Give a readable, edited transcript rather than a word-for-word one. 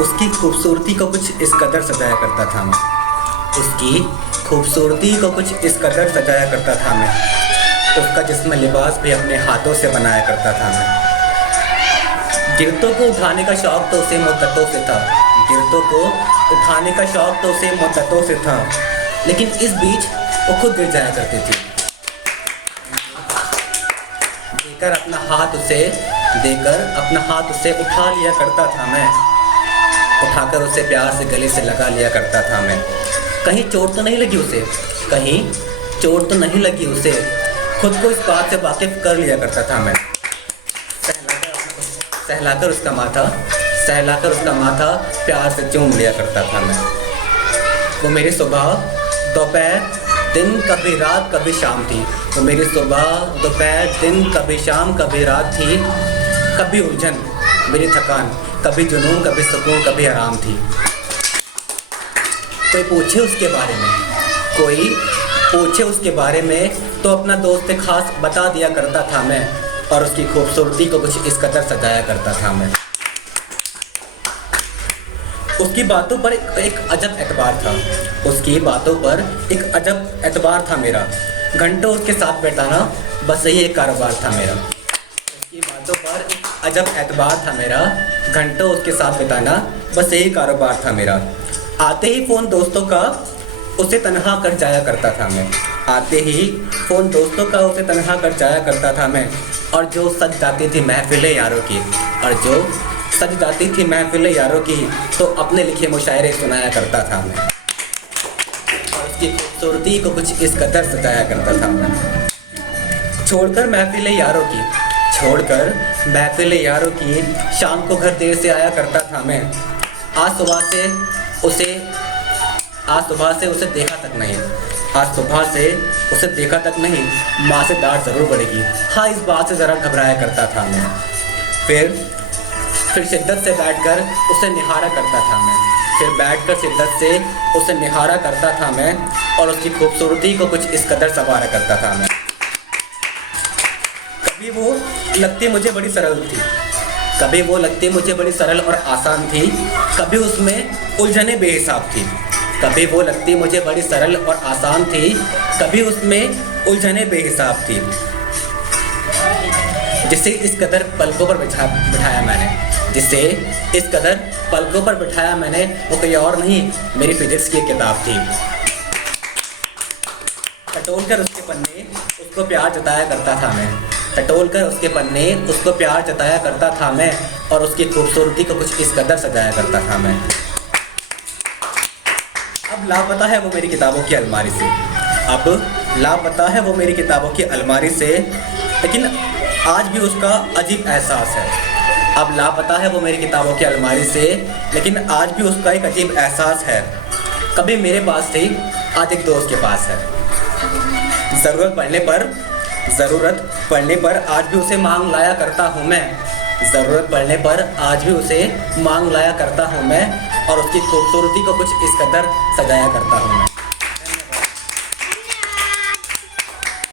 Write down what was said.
उसकी खूबसूरती को कुछ इस कदर सजाया करता था मैं। उसकी खूबसूरती को कुछ इस कदर सजाया करता था मैं। उसका जिस्म लिबास भी अपने हाथों से बनाया करता था मैं। गिरतों को उठाने का शौक़ तो उसे मुद्दतों से था। गिरतों को उठाने का शौक़ तो उसे मुद्दतों से था, लेकिन इस बीच वो खुद गिर जाया करती थी। देकर अपना हाथ उसे उठा लिया करता था मैं। उठाकर उसे प्यार से गले से लगा लिया करता था मैं। कहीं चोट तो नहीं लगी उसे, कहीं चोट तो नहीं लगी उसे, खुद को इस बात से वाकिफ़ कर लिया करता था मैं। सहलाकर उसका माथा प्यार से चूम लिया करता था मैं। वो मेरी सुबह दोपहर दिन कभी रात कभी शाम थी। वो मेरी सुबह दोपहर दिन कभी शाम कभी रात थी। कभी उलझन मेरी थकान, कभी जुनून कभी सुकून कभी आराम थी। कोई पूछे उसके बारे में तो अपना दोस्त खास बता दिया करता था मैं। और उसकी खूबसूरती को कुछ इस कदर सजाया करता था मैं। उसकी बातों पर एक अजब एतबार था। उसकी बातों पर एक अजब एतबार था मेरा। घंटों उसके साथ बैठाना बस यही एक कारोबार था मेरा। उसकी बातों पर एक अजब एतबार था मेरा। घंटों उसके साथ बिताना बस यही कारोबार था मेरा। आते ही फ़ोन दोस्तों का उसे तन्हा कर जाया करता था मैं। आते ही फ़ोन दोस्तों का उसे तन्हा कर जाया करता था मैं। और जो सज जाती थी महफ़िलें यारों की, तो अपने लिखे मुशायरे सुनाया करता था मैं। और उसकी खूबसूरती को कुछ इस कदर सजाया करता था मैं। छोड़कर महफ़िलें यारों की शाम को घर देर से आया करता था मैं। आज सुबह से उसे देखा तक नहीं। माँ से डांट ज़रूर पड़ेगी, हाँ इस बात से ज़रा घबराया करता था मैं। फिर शिद्दत से बैठकर उसे निहारा करता था मैं। और उसकी खूबसूरती को कुछ इस कदर संवारा करता था मैं। कभी वो लगती मुझे बड़ी सरल और आसान थी। कभी उसमें उलझने बेहिसाब थी। जिसे इस कदर पलकों पर बिठाया मैंने, वो कोई और नहीं मेरी फिजिक्स की किताब थी। टटोल कर उसके पन्ने उसको प्यार जताया करता था मैं। और उसकी खूबसूरती को कुछ इस कदर सजाया करता था मैं। अब लापता है वो मेरी किताबों की अलमारी से, लेकिन आज भी उसका अजीब एहसास है। अब लापता है वो मेरी किताबों की अलमारी से, लेकिन आज भी उसका एक अजीब एहसास है। कभी मेरे पास थी, आज एक दोस्त के पास है। ज़रूरत पड़ने पर आज भी उसे मांग लाया करता हूँ मैं। और उसकी खूबसूरती को कुछ इस कदर सजाया करता हूँ मैं।